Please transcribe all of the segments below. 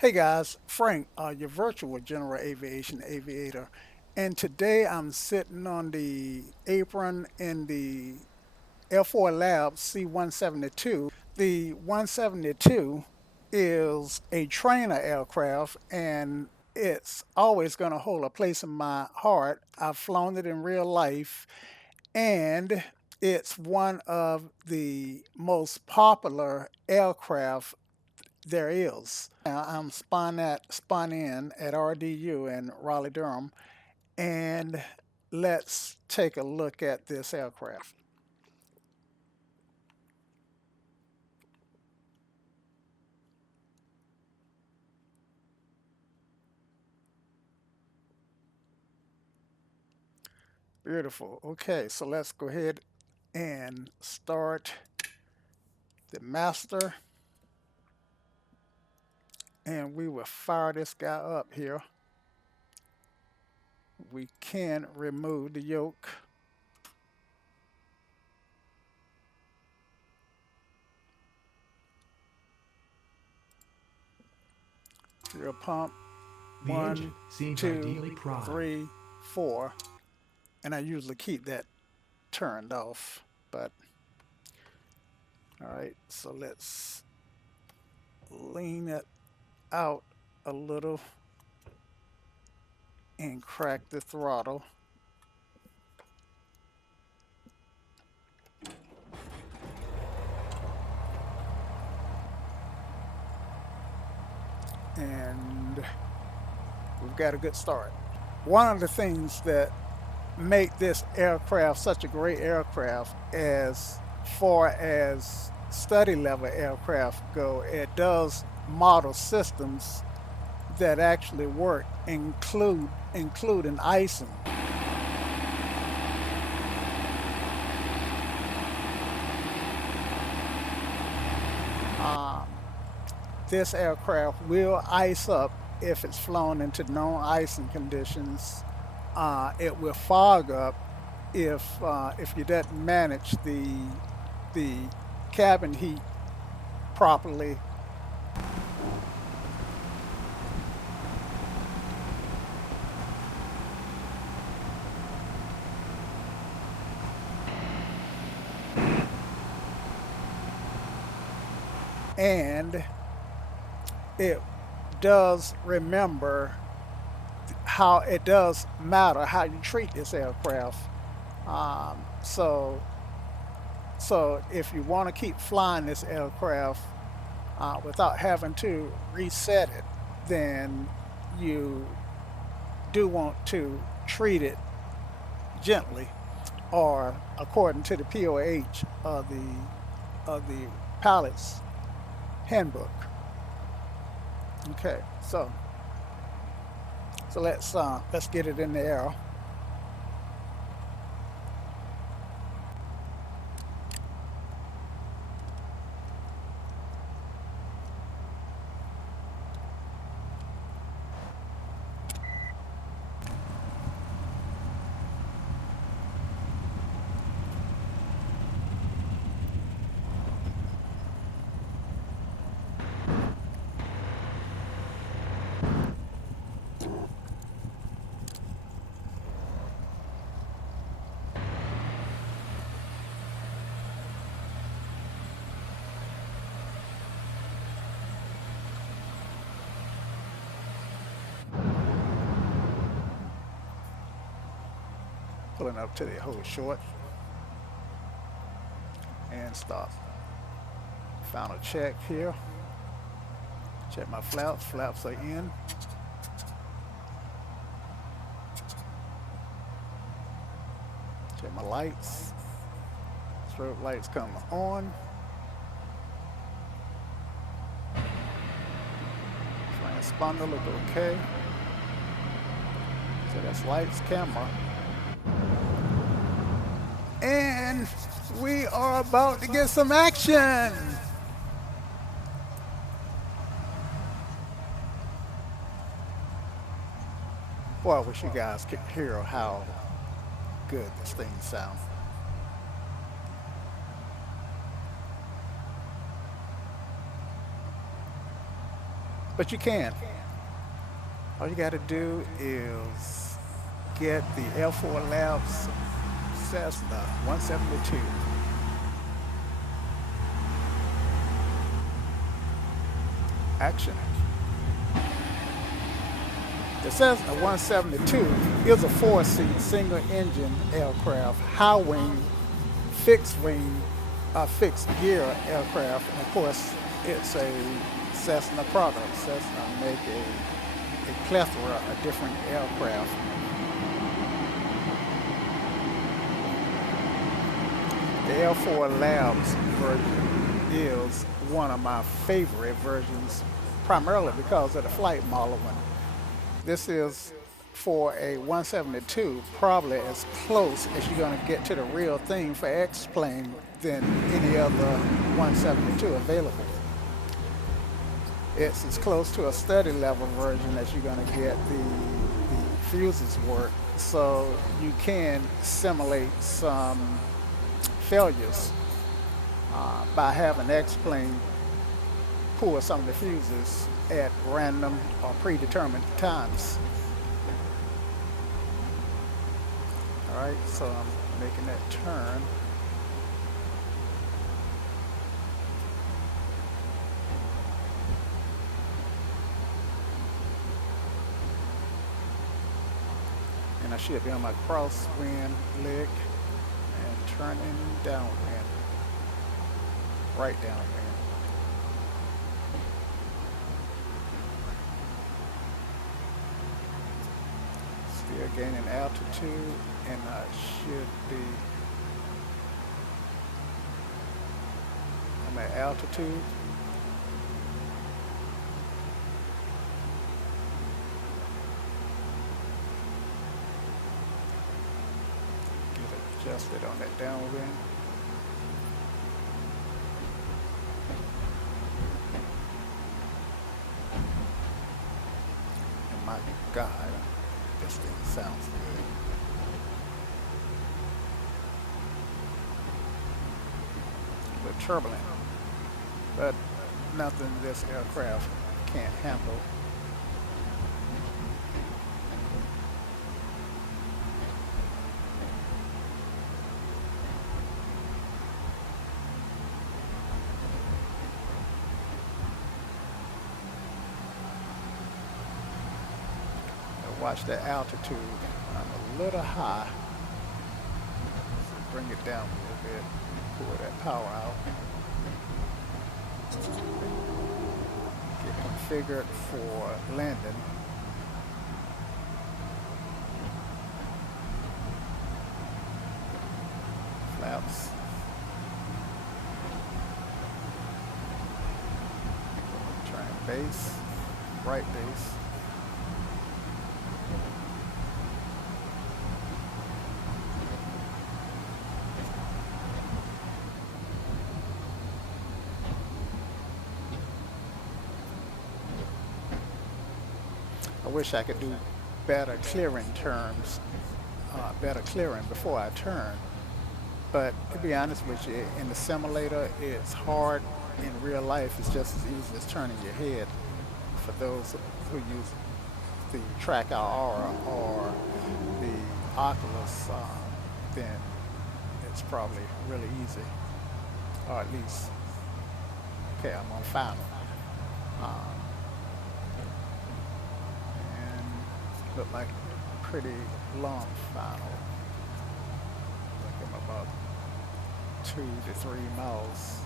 Hey guys, Frank, your virtual general aviation aviator, and today I'm sitting on the apron in the AirfoilLabs C172. The 172 is a trainer aircraft, and it's always going to hold a place in my heart. I've flown it in real life, and it's one of the most popular aircraft there is. I'm spun in at RDU in Raleigh Durham, and let's take a look at this aircraft. Beautiful. Okay, so let's go ahead and start the master, and we will fire this guy up here. We can remove the yoke. Fuel pump. The engine One, seems two, ideally primed. three, four. And I usually keep that turned off, but all right, so let's lean it out a little and crack the throttle. And we've got a good start. One of the things that make this aircraft such a great aircraft as far as study level aircraft go, it does model systems that actually work, including icing. Um, this aircraft will ice up if it's flown into known icing conditions. It will fog up if you didn't manage the cabin heat properly. And it does remember how it does matter how you treat this aircraft. Um, so so if you want to keep flying this aircraft without having to reset it, then you do want to treat it gently, or according to the POH of the pilot's handbook. Okay, so let's get it in the air. Pulling up to the hold short and stop. Final check here. Check my flaps. Flaps are in. Check my lights. Strobe lights come on. Transponder look okay. So that's lights, camera. And we are about to get some action. Boy, I wish you guys could hear how good this thing sounds. but you can. All you got to do is get the AirfoilLabs Cessna 172. Action. The Cessna 172 is a four-seat single-engine aircraft, high-wing, fixed-wing, fixed gear aircraft. And of course, it's a Cessna product. Cessna make a plethora of different aircraft. The AirfoilLabs version is one of my favorite versions, primarily because of the flight model one. This is for a 172, probably as close as you're going to get to the real thing for X-plane than any other 172 available. It's as close to a study level version as you're going to get. The fuses work, so you can simulate some failures by having X-plane pull some of the fuses at random or predetermined times. All right, so I'm making that turn. And I should be on my crosswind leg and turning downwind, right downwind. Still gaining altitude, and I should be, I'm at altitude. Get adjusted on that downwind. And my God, this thing sounds good. A little turbulent, but nothing this aircraft can't handle. Watch that altitude. I'm a little high. So bring it down a little bit. Pull that power out. Get configured for landing. Flaps. Turn base. Right base. I wish I could do better clearing turns, better clearing before I turn. But to be honest with you, in the simulator, it's hard. In real life, it's just as easy as turning your head. For those who use the Track Aura or the Oculus, then it's probably really easy, or at least, okay, I'm on final. Look like a pretty long final. Like I'm about 2 to 3 miles.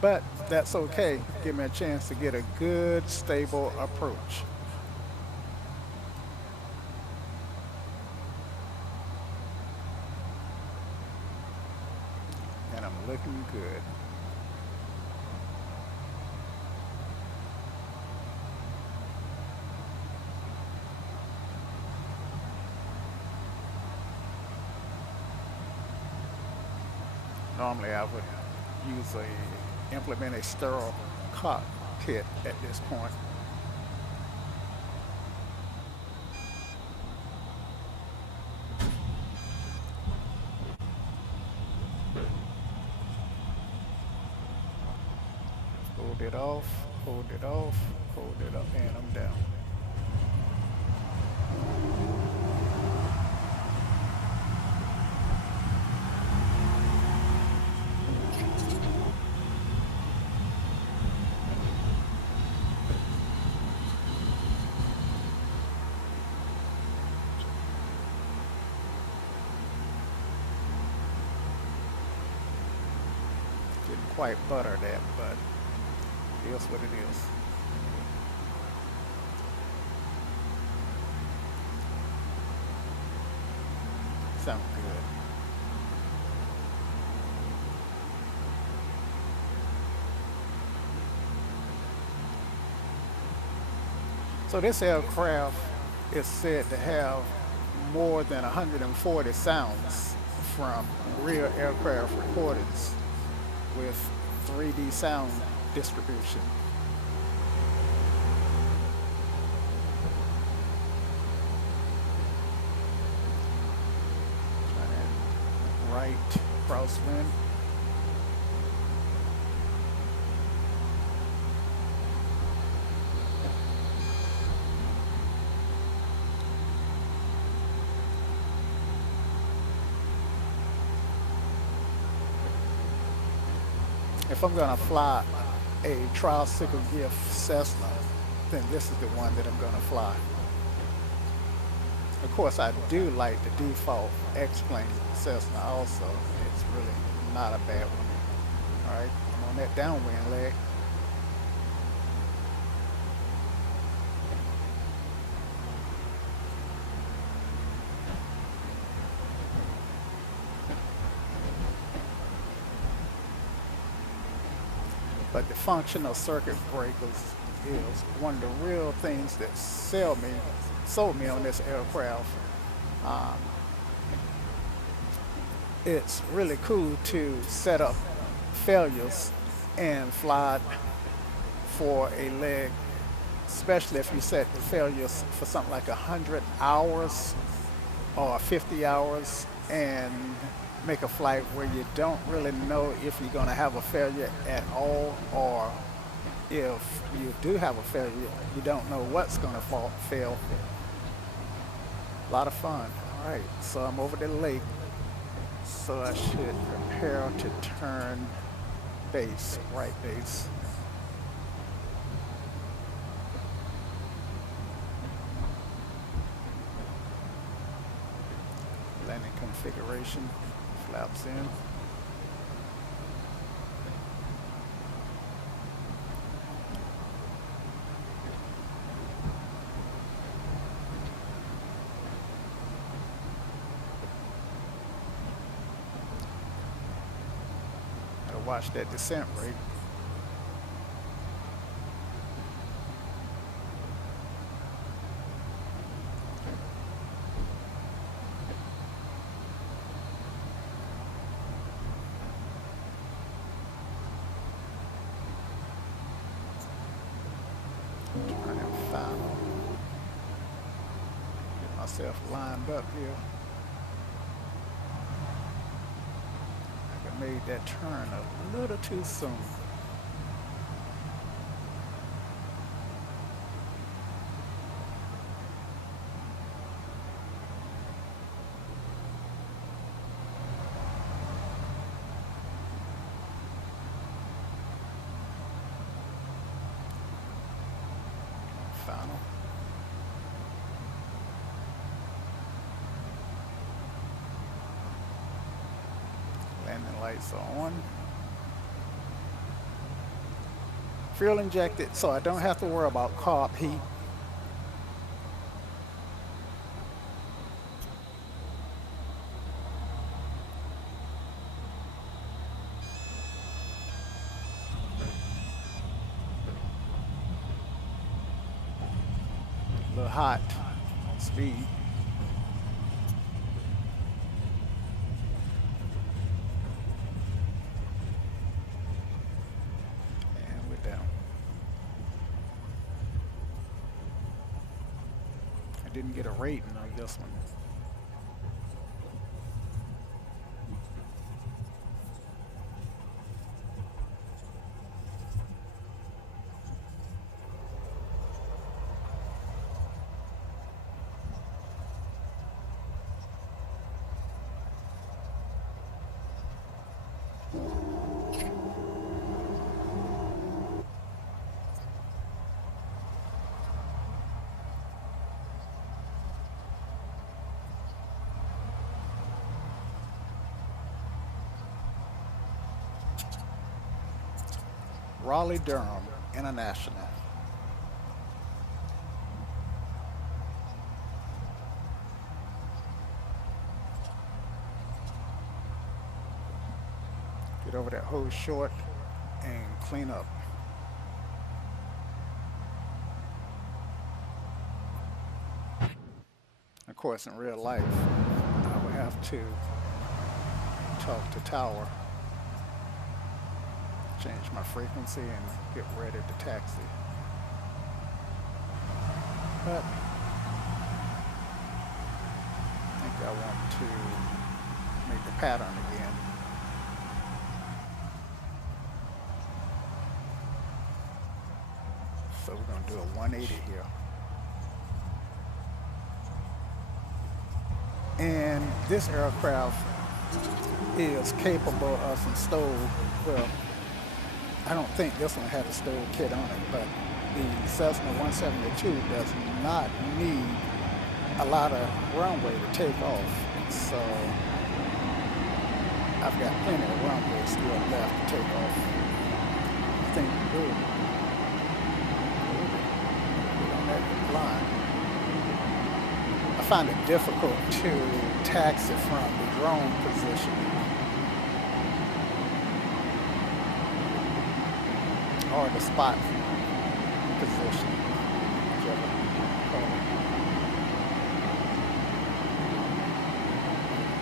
But that's okay. Give me a chance to get a good, stable approach. And I'm looking good. Normally I would implement a sterile cockpit at this point. Full hold it off, hold it off, hold it up, and I'm down. Didn't quite butter that, but it is what it is. Sounds good. So this aircraft is said to have more than 140 sounds from real aircraft recordings with 3D sound distribution. Right crosswind. If I'm gonna fly a tricycle gift Cessna, then this is the one that I'm gonna fly. Of course, I do like the default X-plane Cessna also. It's really not a bad one. All right, I'm on that downwind leg. But the functional circuit breakers is one of the real things that sold me on this aircraft. Um, it's really cool to set up failures and fly for a leg, especially if you set the failures for something like 100 hours or 50 hours and make a flight where you don't really know if you're going to have a failure at all, or if you do have a failure, you don't know what's going to fail. A lot of fun. All right, so I'm over the lake, so I should prepare to turn base, right base. Landing configuration, flaps in. Gotta watch that descent rate. Turning final. Get myself lined up here. I made that turn a little too soon. Final. Landing lights are on. Fuel injected, so I don't have to worry about carb heat. A little hot on speed. Didn't get a rating on this one. Raleigh Durham International. Get over that hose short and clean up. Of course, in real life, I would have to talk to tower, change my frequency, and get ready to taxi. But I think I want to make the pattern again. So we're going to do a 180 here. And this aircraft is capable of some stove. Well, I don't think this one had a stove kit on it, but the Cessna 172 does not need a lot of runway to take off. So I've got plenty of runway still left to take off. I think we're good. On that line. I find it difficult to taxi from the drone position or the spot position, whichever you call it.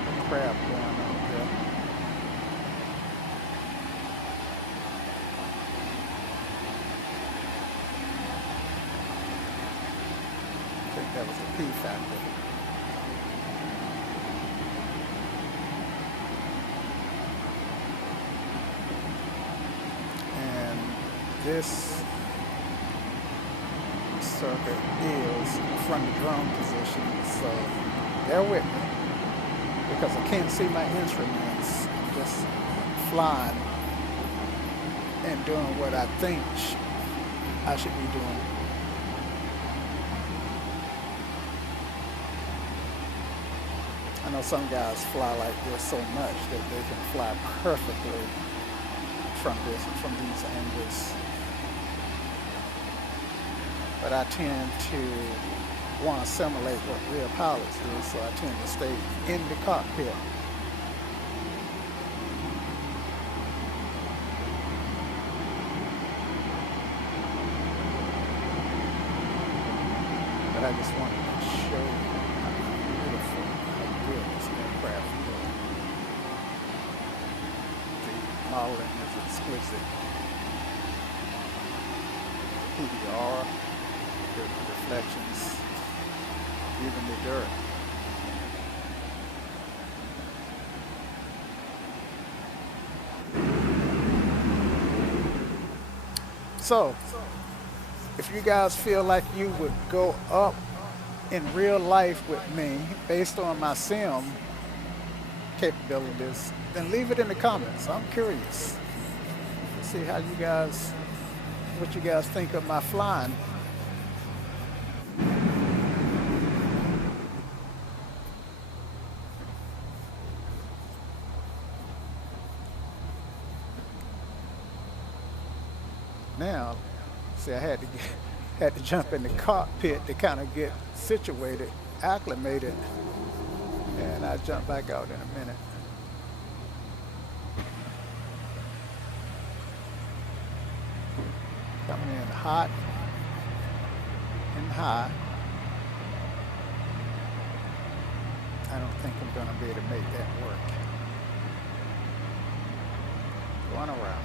The crab going on there. I think that was the P factor. This circuit is from the drone position, so bear with me because I can't see my instruments. I'm just flying and doing what I think I should be doing. I know some guys fly like this so much that they can fly perfectly from these angles. But I tend to want to simulate what real pilots do, so I tend to stay in the cockpit. But I just wanted to show you how beautiful, how good this aircraft is. The modeling is exquisite. PBR, the reflections, even the dirt. So, if you guys feel like you would go up in real life with me based on my sim capabilities, then leave it in the comments. I'm curious to see how what you guys think of my flying. Now, see, I had to jump in the cockpit to kind of get situated, acclimated, and I'll jump back out in a minute. Coming in hot and high. I don't think I'm going to be able to make that work. Going around.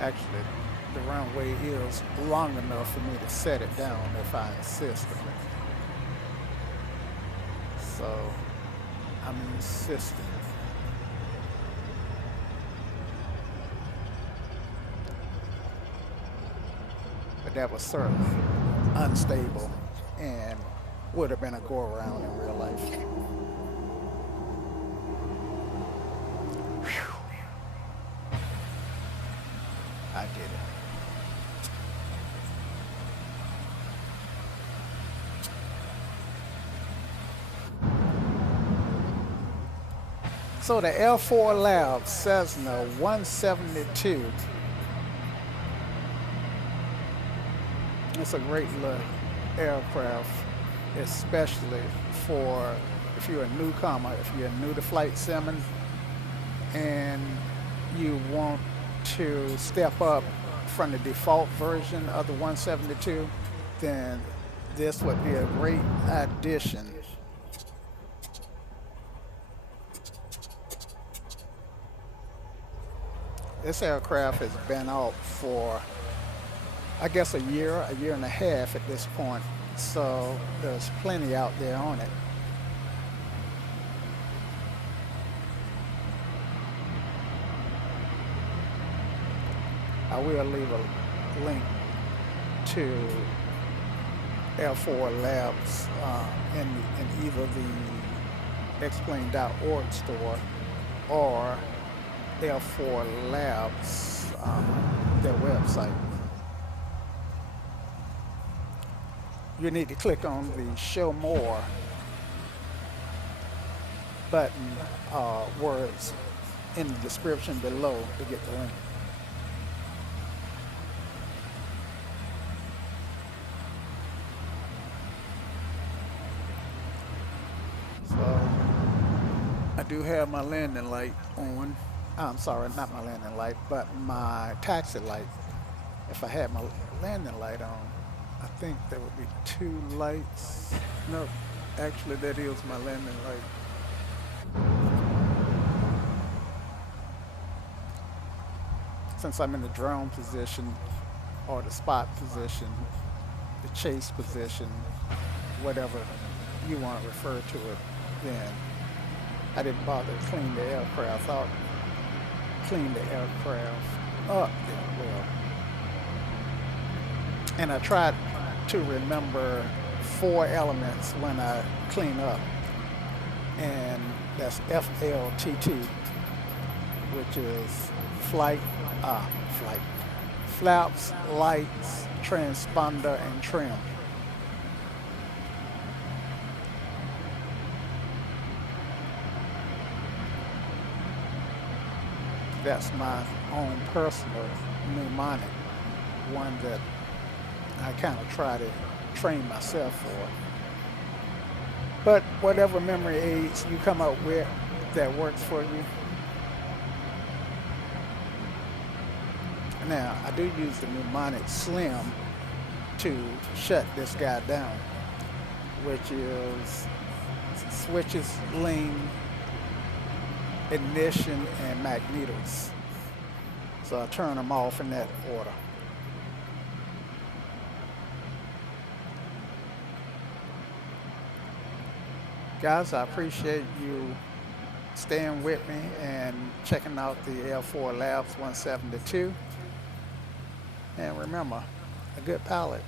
Actually, the runway is long enough for me to set it down if I insist on it. So, I'm insisting. But that was certainly unstable and would have been a go-around in real life. I did it. So the AirfoilLabs Cessna 172, it's a great little aircraft, especially for if you're a newcomer, if you're new to flight simming and you want to step up from the default version of the 172, then this would be a great addition. This aircraft has been out for, I guess, a year and a half at this point, so there's plenty out there on it. I will leave a link to AirfoilLabs in either the explain.org store or AirfoilLabs, their website. You need to click on the Show More button, words in the description below to get the link. So I do have my landing light on. I'm sorry, not my landing light, but my taxi light. If I had my landing light on, I think there would be two lights. No, actually that is my landing light. Since I'm in the drone position or the spot position, the chase position, whatever you want to refer to it, then I didn't bother to clean the aircraft. I thought clean the aircraft up that well. And I tried to remember 4 elements when I clean up. And that's FLTT, which is flight, flaps, lights, transponder, and trim. That's my own personal mnemonic, one that I kind of try to train myself for. But whatever memory aids you come up with that works for you. Now, I do use the mnemonic SLIM to shut this guy down, which is switches, lean, ignition, and magnetos. So I turn them off in that order. Guys, I appreciate you staying with me and checking out the AirfoilLabs 172. And remember, a good pilot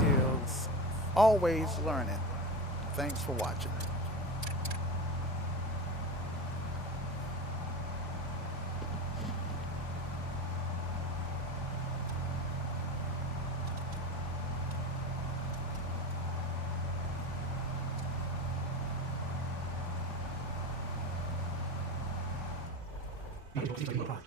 is always learning. Thanks for watching. Video